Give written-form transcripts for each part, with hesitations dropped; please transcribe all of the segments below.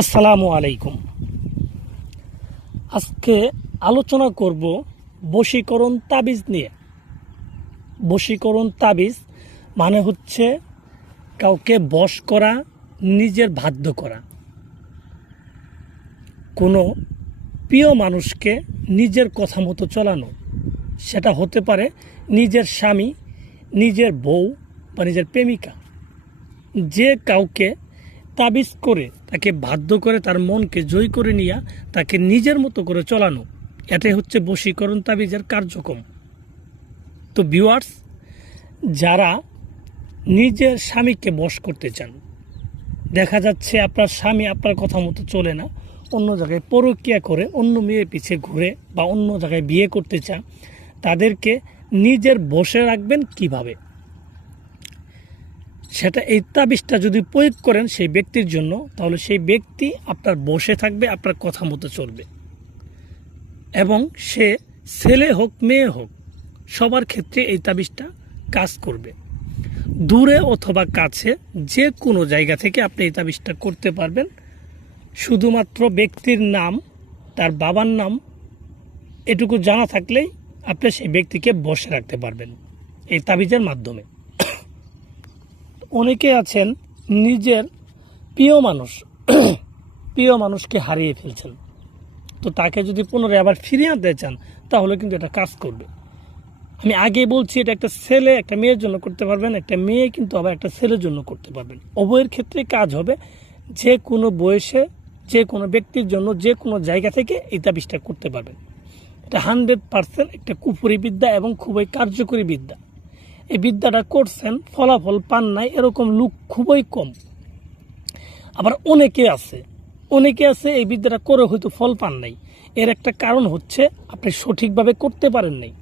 আসসালামু আলাইকুম। আজকে আলোচনা করব বশীকরণ তাবিজ নিয়ে। বশীকরণ তাবিজ মানে হচ্ছে কাউকে বশ করা, নিজের বাধ্য করা। কোনো প্রিয় মানুষকে নিজের কথা মতো চলানো, সেটা হতে পারে নিজের স্বামী, নিজের বউ বা নিজের প্রেমিকা। যে কাউকে তাবিজ করে তাকে বাধ্য করে তার মনকে জয় করে নিয়ে তাকে নিজের মতো করে চলানো, এটাই হচ্ছে বশীকরণ তাবিজের কার্যক্রম। তো ভিউয়ার্স, যারা নিজের স্বামীকে বশ করতে চান, দেখা যাচ্ছে আপনার স্বামী আপনার কথা মতো চলে না, অন্য জায়গায় পরকীয়া করে অন্য মেয়ে পিছে ঘুরে বা অন্য জায়গায় বিয়ে করতে চান, তাদেরকে নিজের বশে রাখবেন কিভাবে, সেটা এই তাবিজটা যদি প্রয়োগ করেন সেই ব্যক্তির জন্য, তাহলে সেই ব্যক্তি আপনার বসে থাকবে, আপনার কথা মতো চলবে, এবং সে ছেলে হোক মেয়ে হোক সবার ক্ষেত্রে এই তাবিজটা কাজ করবে। দূরে অথবা কাছে যে কোনো জায়গা থেকে আপনি এই তাবিজটা করতে পারবেন। শুধুমাত্র ব্যক্তির নাম, তার বাবার নাম এটুকু জানা থাকলেই আপনি সেই ব্যক্তিকে বসে রাখতে পারবেন এই তাবিজের মাধ্যমে। অনেকে আছেন নিজের প্রিয় মানুষকে হারিয়ে ফেলছেন, তো তাকে যদি পুনরায় আবার ফিরিয়ে আনতে চান তাহলে কিন্তু এটা কাজ করবে। আমি আগে বলছি, এটা একটা ছেলে একটা মেয়ের জন্য করতে পারবেন, একটা মেয়ে কিন্তু আবার একটা ছেলের জন্য করতে পারবেন। উভয়ের ক্ষেত্রে কাজ হবে। যে কোনো বয়সে যে কোনো ব্যক্তির জন্য যে কোনো জায়গা থেকে এই তাবিজটা করতে পারবেন। এটা 100% একটা কুফরি বিদ্যা এবং খুবই কার্যকরী বিদ্যা। এই বিদ্যাটা করছেন, ফলাফল পান নাই এরকম লোক খুবই কম। আবার অনেকে আছে এই বিদ্যাটা করে হয়তো ফল পান নাই। এর একটা কারণ হচ্ছে আপনি সঠিকভাবে করতে পারেন নাই।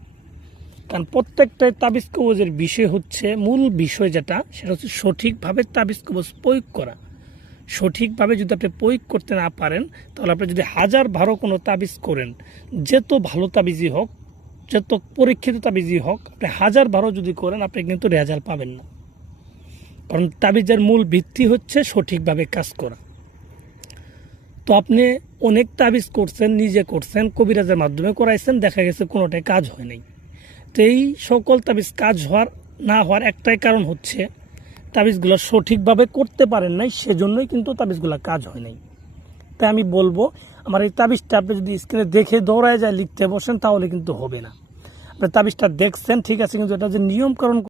কারণ প্রত্যেকটা তাবিজ কবজের বিষয় হচ্ছে, মূল বিষয় যেটা, সেটা হচ্ছে সঠিকভাবে তাবিজ কবজ প্রয়োগ করা। সঠিকভাবে যদি আপনি প্রয়োগ করতে না পারেন, তাহলে আপনি যদি 1000 কোনো তাবিজ করেন, যত ভালো তাবিজই হোক, যত পরীক্ষিত তাবিজই হোক, আপনি 1000 যদি করেন আপনি কিন্তু রেজাল্ট পাবেন না। কারণ তাবিজের মূল ভিত্তি হচ্ছে সঠিকভাবে কাজ করা। তো আপনি অনেক তাবিজ করছেন, নিজে করছেন, কবিরাজের মাধ্যমে করাইছেন, দেখা গেছে কোনোটাই কাজ হয় নাই। তো এই সকল তাবিজ কাজ না হওয়ার একটাই কারণ হচ্ছে তাবিজগুলো সঠিকভাবে করতে পারেন নাই, সেজন্যই কিন্তু তাবিজগুলো কাজ হয় নাই। তাই আমি বলবো, আমার এই তাবিজটা আপনি যদি স্ক্রিনে দেখে দৌড়ায় যায় লিখতে বসেন তাহলে কিন্তু হবে না। আপনি তাবিজটা দেখছেন ঠিক আছে, কিন্তু এটা যে নিয়মকরণ